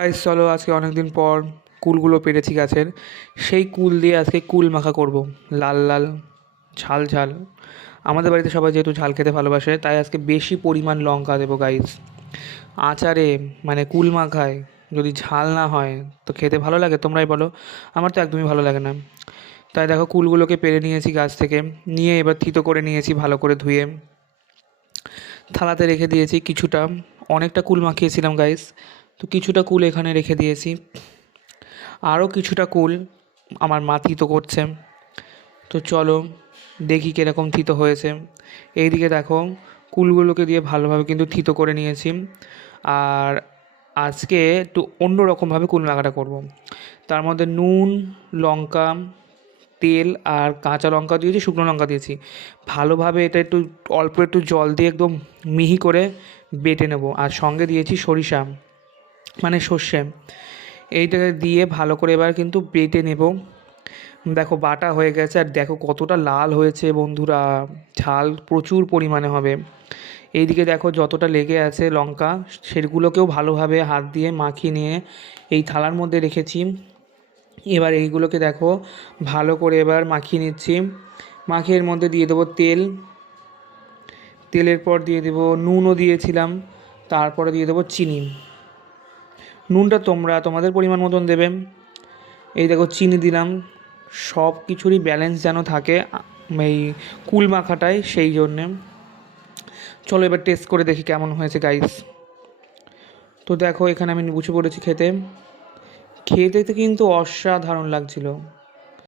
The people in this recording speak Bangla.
গাইস চলো আজকে অনেক দিন পর কুলগুলো পেরেছি গাছের। সেই কুল দিয়ে আজকে কুল মাখা করব। লাল লাল ঝাল ঝাল। আমাদের বাড়িতে সবাই যেহেতু ঝাল খেতে ভালোবাসে, তাই আজকে বেশি পরিমাণ লঙ্কা দেবো গাইস। আচারে মানে কুল মাখায় যদি ঝাল না হয় তো খেতে ভালো লাগে? তোমরাই বলো। আমার তো একদমই ভালো লাগে না। তাই দেখো কুলগুলোকে পেরে নিয়েছি গাছ থেকে, নিয়ে এবার থিতো করে নিয়েছি ভালো করে ধুয়ে। থালাতে রেখে দিয়েছি কিছুটা। অনেকটা কুল মাখিয়েছিলাম গাইস, তো কিছুটা কুল এখানে রেখে দিয়েছি। আরও কিছুটা কুল আমার মা থিতো করছে। তো চলো দেখি কীরকম থিতো হয়েছে। এইদিকে দেখো কুলগুলোকে দিয়ে ভালোভাবে কিন্তু থিতো করে নিয়েছি। আর আজকে একটু অন্য রকমভাবে কুল মাখাটা করব। তার মধ্যে নুন, লঙ্কা, তেল আর কাঁচা লঙ্কা দিয়েছি, শুকনো লঙ্কা দিয়েছি। ভালোভাবে এটা একটু অল্প একটু জল দিয়ে একদম মিহি করে বেটে নেব। আর সঙ্গে দিয়েছি সরিষা মানে সর্ষে। এইটাকে দিয়ে ভালো করে এবার কিন্তু বেটে নেব। দেখো বাটা হয়ে গেছে, আর দেখো কতটা লাল হয়েছে বন্ধুরা। ঝাল প্রচুর পরিমাণে হবে। এইদিকে দেখো যতটা লেগে আছে লঙ্কা, সেগুলোকেও ভালোভাবে হাত দিয়ে মাখিয়ে নিয়ে এই থালার মধ্যে রেখেছি। এবার এইগুলোকে দেখো ভালো করে এবার মাখিয়ে নিচ্ছি। মাখিয়ে এর মধ্যে দিয়ে দেবো তেল। তেলের পর দিয়ে দেবো নুনও দিয়েছিলাম। তারপরে দিয়ে দেবো চিনি। নুনটা তোমরা তোমাদের পরিমাণ মতন দেবে। এই দেখো চিনি দিলাম। সব কিছুরই ব্যালেন্স যেন থাকে এই কুল মাখাটায়, সেই জন্যে। চলো এবার টেস্ট করে দেখি কেমন হয়েছে গাইস। তো দেখো এখানে আমি বসে পড়েছি খেতে। খেতে তো কিন্তু অসাধারণ লাগছিল।